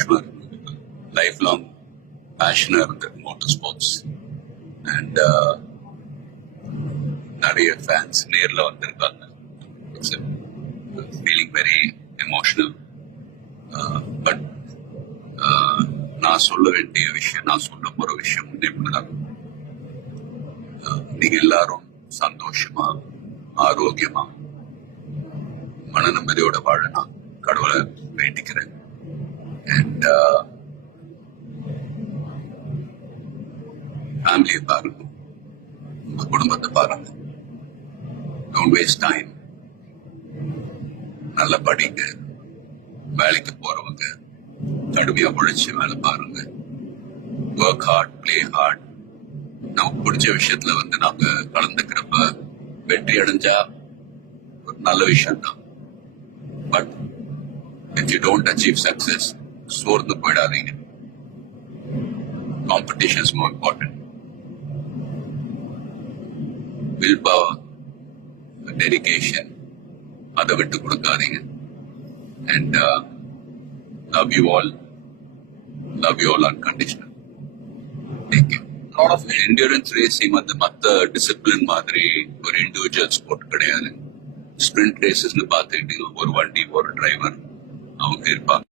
சந்தோஷமா இருக்கு. Life long பேஷனா இருக்கு மோட்டார் ஸ்போர்ட்ஸ். அண்ட் நிறைய ஃபேன்ஸ் நேர்ல வந்திருக்காங்க. It's feeling very emotional. But நான் சொல்ல வேண்டிய விஷயம், நான் சொல்ல போற விஷயம் ஒன்றுதான். நீங்க எல்லாரும் சந்தோஷமா, ஆரோக்கியமா, மன நிம்மதியோட வாழ நான் கடவுளை வேண்டிக்கிறேன். அண்ட் ஃபேமிலியை பாருங்க, உங்க குடும்பத்தை பாருங்க. Don't waste time. நல்லா படிங்க. வேலைக்கு போறவங்க கடுமையா உழைச்சு வேலை பாருங்க. Work hard, play hard. நமக்கு பிடிச்ச விஷயத்துல நாங்க கலந்துக்கிறப்ப வெற்றி அடைஞ்சா ஒரு நல்ல விஷயம் தான். But if you don't achieve success, சோர்ந்து போயிடாதீங்க. Competition is more important. Will power, dedication, அதை விட்டு கொடுக்காதீங்க. And love you all unconditional. Take care. Lot of endurance racing மத்த டிசிப்ளின் மாதிரி ஒரு இண்டிவிஜுவல் ஸ்போர்ட் கிடையாது. ஸ்பிரிண்ட் ரேசஸ்னு பார்த்துக்கிட்டீங்க, ஒரு வண்டி, ஒரு டிரைவர் அவங்க இருப்பாங்க.